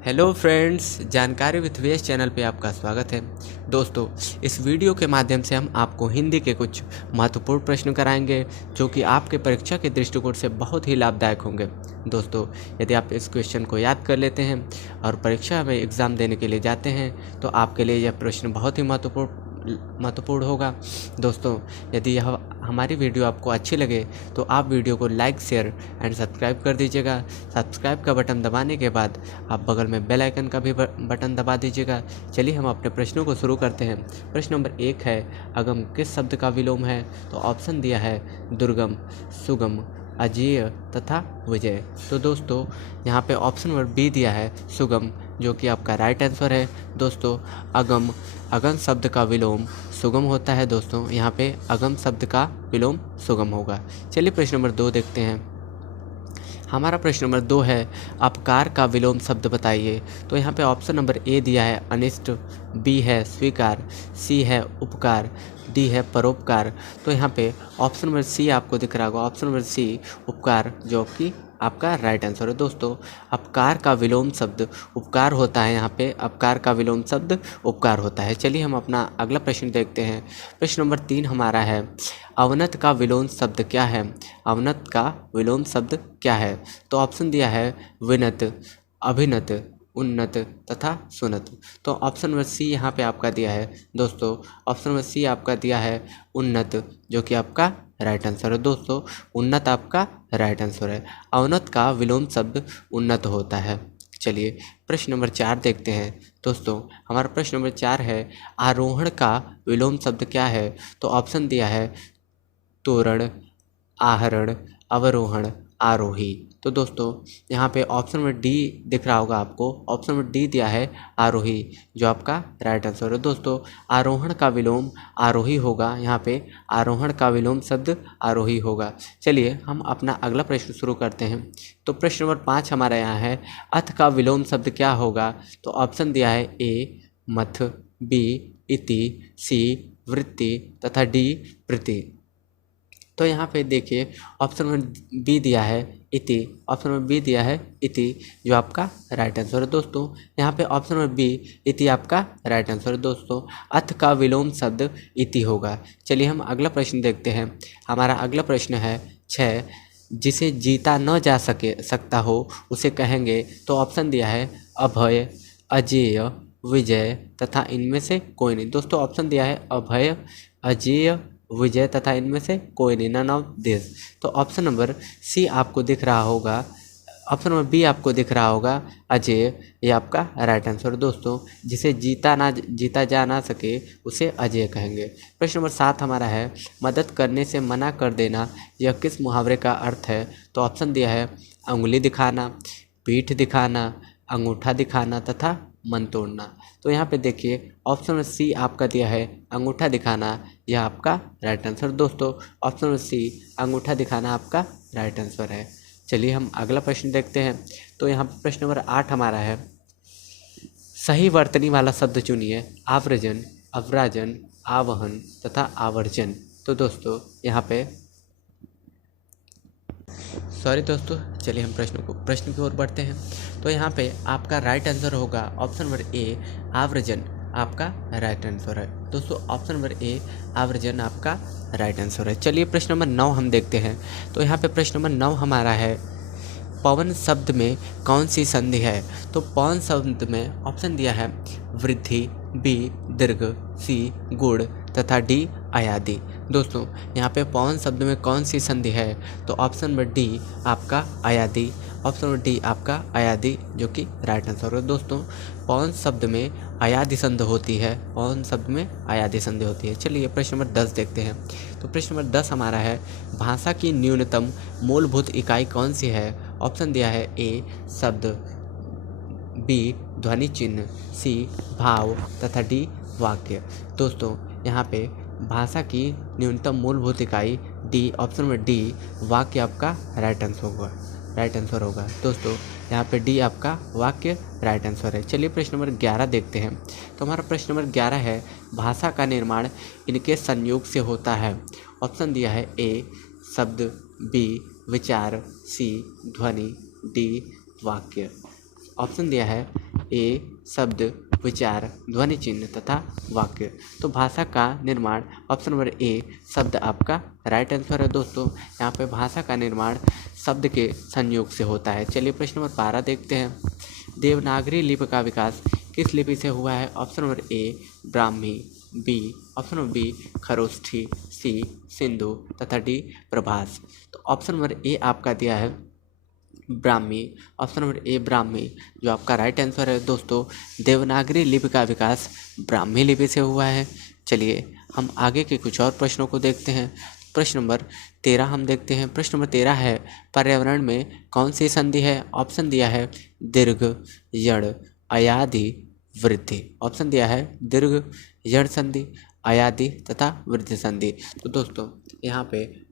Hello friends, जानकारी with वेस channel पे आपका स्वागत है। दोस्तों, इस वीडियो के माध्यम से हम आपको हिंदी के कुछ महत्वपूर्ण प्रश्न कराएंगे जो कि आपके परीक्षा के दृष्टिकोण से बहुत ही लाभदायक होंगे। दोस्तों, यदि आप इस क्वेश्चन को याद कर लेते हैं और परीक्षा में एग्ज़ाम देने के लिए जाते हैं तो आपके लिए यह प्रश्न बहुत ही महत्वपूर्ण होगा। दोस्तों, यदि यह हमारी वीडियो आपको अच्छी लगे तो आप वीडियो को लाइक, शेयर एंड सब्सक्राइब कर दीजिएगा। सब्सक्राइब का बटन दबाने के बाद आप बगल में बेल आइकन का भी बटन दबा दीजिएगा। चलिए हम अपने प्रश्नों को शुरू करते हैं। प्रश्न नंबर 1 है, अगम किस शब्द का विलोम है? तो ऑप्शन दिया है दुर्गम, सुगम, अजेय तथा विजय। तो दोस्तों, यहाँ पे ऑप्शन नंबर बी दिया है सुगम, जो कि आपका राइट आंसर है। दोस्तों, अगम शब्द का विलोम सुगम होता है। दोस्तों, यहाँ पे अगम शब्द का विलोम सुगम होगा। चलिए प्रश्न नंबर 2 देखते हैं। हमारा प्रश्न नंबर 2 है, अपकार का विलोम शब्द बताइए। तो यहाँ पे ऑप्शन नंबर ए दिया है अनिष्ट, बी है स्वीकार, सी है उपकार, डी है परोपकार। तो यहाँ पे ऑप्शन नंबर सी आपको दिख रहा होगा, ऑप्शन नंबर सी उपकार, जो कि आपका राइट आंसर है। दोस्तों, अपकार का विलोम शब्द उपकार होता है। यहाँ पे अपकार का विलोम शब्द उपकार होता है। चलिए हम अपना अगला प्रश्न देखते हैं। प्रश्न नंबर 3 हमारा है, अवनत का विलोम शब्द क्या है? अवनत का विलोम शब्द क्या है? तो ऑप्शन दिया है विनत, अभिनत, उन्नत तथा सुनत। तो ऑप्शन नंबर सी यहाँ पे आपका दिया है। दोस्तों, ऑप्शन नंबर सी आपका दिया है उन्नत, जो कि आपका राइट आंसर है। दोस्तों, उन्नत आपका राइट आंसर है। अवनत का विलोम शब्द उन्नत होता है। चलिए प्रश्न नंबर 4 देखते हैं। दोस्तों, हमारा प्रश्न नंबर 4 है, आरोहण का विलोम शब्द क्या है? तो ऑप्शन दिया है तोरण, आहरण, अवरोहण, आरोही। तो दोस्तों, यहाँ पे ऑप्शन नंबर डी दिख रहा होगा आपको, ऑप्शन नंबर डी दिया है आरोही, जो आपका राइट आंसर है। दोस्तों, आरोहण का विलोम आरोही होगा। यहाँ पे आरोहण का विलोम शब्द आरोही होगा। चलिए हम अपना अगला प्रश्न शुरू करते हैं। तो प्रश्न नंबर 5 हमारा यहाँ है, अथ का विलोम शब्द क्या होगा? तो ऑप्शन दिया है ए मथ, बी इति, सी वृत्ति तथा डी प्रति। तो यहाँ पे देखिए ऑप्शन नंबर बी दिया है इति, ऑप्शन नंबर बी दिया है इति, जो आपका राइट आंसर है। दोस्तों, यहाँ पे ऑप्शन नंबर बी इति आपका राइट आंसर है। दोस्तों, अथ का विलोम शब्द इति होगा। चलिए हम अगला प्रश्न देखते हैं। हमारा अगला प्रश्न है 6, जिसे जीता न जा सकता हो उसे कहेंगे। तो ऑप्शन दिया है अभय, अजेय, विजय तथा इनमें से कोई नहीं। दोस्तों, ऑप्शन दिया है अभय, अजेय, विजय तथा इनमें से कोई नहीं, नन ऑफ दिस। तो ऑप्शन नंबर सी आपको दिख रहा होगा, ऑप्शन नंबर बी आपको दिख रहा होगा अजय, ये आपका राइट आंसर। दोस्तों, जिसे जीता जा ना सके उसे अजय कहेंगे। प्रश्न नंबर 7 हमारा है, मदद करने से मना कर देना यह किस मुहावरे का अर्थ है? तो ऑप्शन दिया है अंगुली दिखाना, पीठ दिखाना, अंगूठा दिखाना तथा मन तोड़ना। तो यहाँ पे देखिए ऑप्शन नंबर सी आपका दिया है अंगूठा दिखाना, यह आपका राइट आंसर। दोस्तों, ऑप्शन नंबर सी अंगूठा दिखाना आपका राइट आंसर है। चलिए हम अगला प्रश्न देखते हैं। तो यहाँ पर प्रश्न नंबर 8 हमारा है, सही वर्तनी वाला शब्द चुनिए। आव्रजन, अवराजन, आवहन तथा आवर्जन। तो दोस्तों, यहाँ पे सॉरी दोस्तों, चलिए हम प्रश्न की ओर बढ़ते हैं। तो यहाँ पे आपका राइट आंसर होगा ऑप्शन नंबर ए आवर्जन, आपका राइट आंसर है। दोस्तों, ऑप्शन नंबर ए आवर्जन आपका राइट आंसर है। चलिए प्रश्न नंबर 9 हम देखते हैं। तो यहाँ पे प्रश्न नंबर 9 हमारा है, पवन शब्द में कौन सी संधि है? तो पवन शब्द में ऑप्शन दिया है वृद्धि, बी दीर्घ, सी गुण तथा डी अयादि। दोस्तों, यहाँ पे पवन शब्द में कौन सी संधि है? तो ऑप्शन नंबर डी आपका अयादि, ऑप्शन नंबर डी आपका अयादि, जो कि राइट आंसर है। दोस्तों, पवन शब्द में अयादि संधि होती है, पवन शब्द में अयादि संधि होती है। चलिए प्रश्न नंबर 10 देखते हैं। तो प्रश्न नंबर 10 हमारा है, भाषा की न्यूनतम मूलभूत इकाई कौन सी है? ऑप्शन दिया है ए शब्द, बी ध्वनि चिन्ह, सी भाव तथा डी वाक्य। दोस्तों, यहाँ पे भाषा की न्यूनतम मूलभूत इकाई डी, ऑप्शन नंबर डी वाक्य आपका राइट आंसर होगा। दोस्तों, यहाँ पे डी आपका वाक्य राइट आंसर है। चलिए प्रश्न नंबर 11 देखते हैं। तो हमारा प्रश्न नंबर 11 है, भाषा का निर्माण इनके संयोग से होता है। ऑप्शन दिया है ए शब्द, बी विचार, सी ध्वनि, डी वाक्य। ऑप्शन दिया है ए शब्द, विचार, ध्वनि चिन्ह तथा वाक्य। तो भाषा का निर्माण ऑप्शन नंबर ए शब्द आपका राइट आंसर है दोस्तों। यहाँ पे भाषा का निर्माण शब्द के संयोग से होता है। चलिए प्रश्न नंबर 12 देखते हैं। देवनागरी लिपि का विकास किस लिपि से हुआ है? Option number A Brahmi, B option number B Kharoshthi, C Sindhu तथा डी प्रभास। तो ऑप्शन नंबर ए आपका दिया है Brahmi, option number A Brahmi जो आपका राइट आंसर है दोस्तों। देवनागरी लिपि का विकास ब्राह्मी लिपि से हुआ है। चलिए हम आगे के कुछ और प्रश्नों को देखते हैं। प्रश्न नंबर 13 हम देखते हैं। प्रश्न नंबर 13 है पर्यावरण में कौन सी संधि है? ऑप्शन दिया है दीर्घ, यड़, अयादि, वृद्धि। ऑप्शन दिया है दीर्घ, यड़ संधि, अयादि तथा वृद्धि संधि। तो दोस्तों यहाँ पे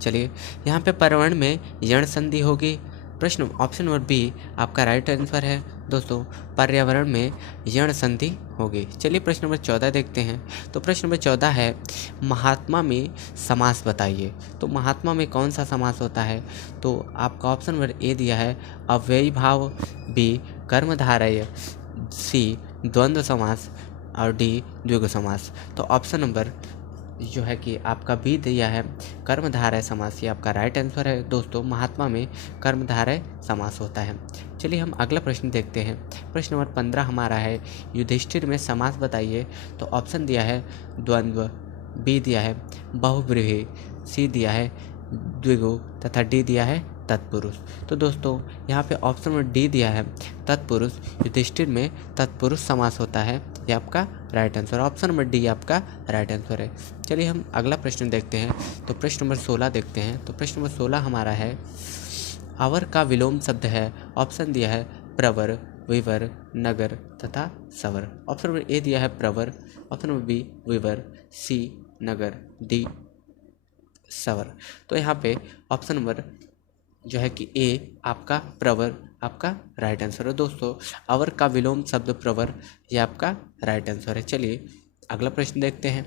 चलिए यहाँ पे पर्यावरण में यण संधि होगी। प्रश्न ऑप्शन नंबर बी आपका राइट आंसर है दोस्तों। पर्यावरण में यण संधि होगी। चलिए प्रश्न नंबर 14 देखते हैं। तो प्रश्न नंबर 14 है महात्मा में समास बताइए। तो महात्मा में कौन सा समास होता है? तो आपका ऑप्शन नंबर ए दिया है अव्ययी भाव, बी कर्मधारय, सी द्वंद्व समास और डी द्विगु समास। तो ऑप्शन नंबर जो है कि आपका बी दिया है कर्मधारय समास, ये आपका राइट आंसर है दोस्तों। महात्मा में कर्मधारय समास होता है। चलिए हम अगला प्रश्न देखते हैं। प्रश्न नंबर 15 हमारा है युधिष्ठिर में समास बताइए। तो ऑप्शन दिया है द्वंद्व, बी दिया है बहुव्रीहि, सी दिया है द्विगु तथा डी दिया है तत्पुरुष। तो दोस्तों यहाँ पे ऑप्शन नंबर डी दिया है तत्पुरुष। युधिष्ठिर में तत्पुरुष समास होता है, ये आपका right answer. Option number D आपका राइट आंसर है। चलिए हम अगला प्रश्न देखते हैं। तो प्रश्न नंबर 16 देखते हैं। तो प्रश्न नंबर 16 हमारा है अवर का विलोम शब्द है। ऑप्शन दिया है प्रवर, विवर, नगर तथा सवर। ऑप्शन नंबर ए दिया है प्रवर, ऑप्शन नंबर बी विवर, सी नगर, डी सवर। तो यहाँ पे ऑप्शन नंबर जो है कि ए आपका प्रवर आपका राइट आंसर है दोस्तों। अवर का विलोम शब्द प्रवर, ये आपका राइट आंसर है। चलिए अगला प्रश्न देखते हैं।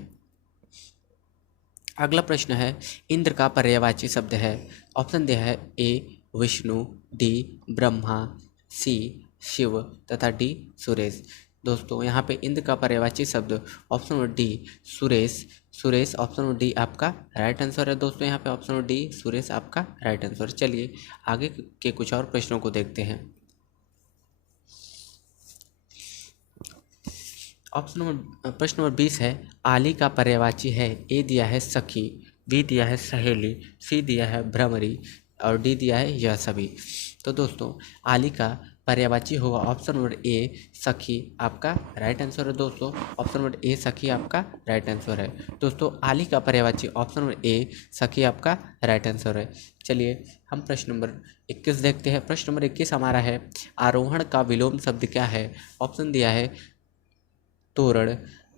अगला प्रश्न है इंद्र का पर्यायवाची शब्द है। ऑप्शन दिया है ए विष्णु, डी ब्रह्मा, सी शिव तथा डी सुरेश। दोस्तों यहाँ पे इंद्र का पर्यायवाची शब्द option number D Suresh option number D आपका राइट आंसर है दोस्तों। यहाँ पे ऑप्शन नंबर डी सुरेश आपका राइट आंसर। चलिए आगे के कुछ और प्रश्नों को देखते हैं। प्रश्न नंबर 20 है आली का पर्यायवाची है। ए दिया है सखी, बी दिया है सहेली, सी दिया है भ्रमरी और डी दिया है यह सभी। तो दोस्तों आली का पर्यायवाची होगा ऑप्शन नंबर ए सखी, आपका राइट आंसर है दोस्तों। ऑप्शन नंबर ए सखी आपका राइट आंसर है दोस्तों। आली का पर्यायवाची ऑप्शन नंबर ए सखी आपका राइट आंसर है। चलिए हम प्रश्न नंबर 21 देखते हैं। प्रश्न नंबर 21 हमारा है आरोहण का विलोम शब्द क्या है? ऑप्शन दिया है तोरण,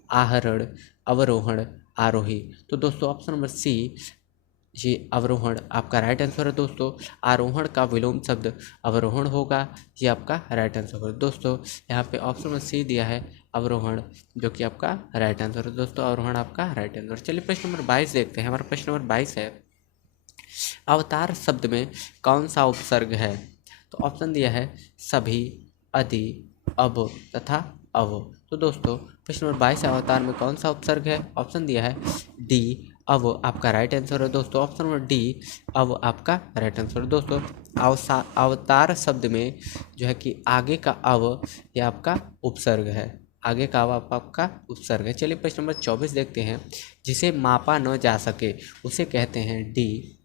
आहरण, अवरोहण, आरोही। तो दोस्तों ऑप्शन नंबर सी ये अवरोहण आपका राइट आंसर है दोस्तों। आरोहण का विलोम शब्द अवरोहण होगा, ये आपका राइट आंसर है दोस्तों। यहाँ पे ऑप्शन नंबर सी दिया है अवरोहण, जो कि आपका राइट आंसर है दोस्तों। अवरोहण आपका राइट आंसर। चलिए प्रश्न नंबर 22 देखते हैं। हमारा प्रश्न नंबर 22 है अवतार शब्द में कौन सा उपसर्ग है? तो ऑप्शन दिया है सभी, अधि, अब तथा अव। तो दोस्तों प्रश्न नंबर 22 अवतार में कौन सा उपसर्ग है? ऑप्शन दिया है डी अव, आपका राइट आंसर है दोस्तों। ऑप्शन नंबर डी अव आपका राइट आंसर है दोस्तों। अवतार शब्द में जो है कि आगे का अव यह आपका उपसर्ग है, आगे का अव आपका उपसर्ग है। चलिए प्रश्न नंबर 24 देखते हैं। जिसे मापा न जा सके उसे कहते हैं डी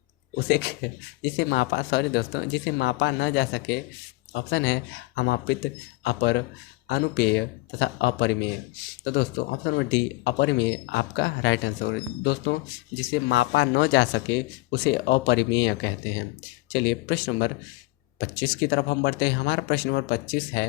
जिसे मापा न जा सके ऑप्शन है अमापित, अपर, अनुपेय तथा अपरिमेय। तो दोस्तों ऑप्शन नंबर डी अपरिमेय आपका राइट आंसर है दोस्तों। जिसे मापा न जा सके उसे अपरिमेय कहते हैं। चलिए प्रश्न नंबर 25 की तरफ हम बढ़ते हैं। हमारा प्रश्न नंबर 25 है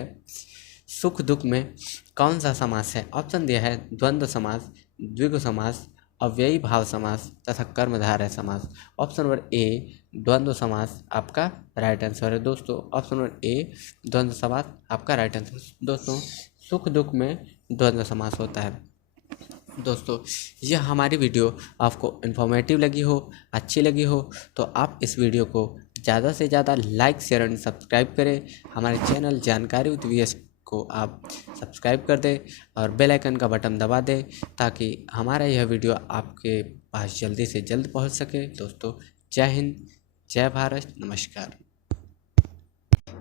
सुख दुख में कौन सा समास है? ऑप्शन दिया है द्वंद्व समास, द्विगु समास, अव्ययी भाव समास तथा कर्मधारय समास। ऑप्शन नंबर ए द्वंद्व समास आपका राइट आंसर है दोस्तों। ऑप्शन नंबर ए द्वंद्व समास आपका राइट आंसर दोस्तों। सुख दुख में द्वंद्व समास होता है दोस्तों। यह हमारी वीडियो आपको इन्फॉर्मेटिव लगी हो, अच्छी लगी हो तो आप इस वीडियो को ज़्यादा से ज़्यादा लाइक शेयर एंड सब्सक्राइब करें। हमारे चैनल जानकारी विद वीएस को आप सब्सक्राइब कर दें और बेल आइकन का बटन दबा दें ताकि हमारा यह वीडियो आपके पास जल्दी से जल्द पहुंच सके। दोस्तों, जय हिंद, जय भारत, नमस्कार।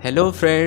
Hello friend.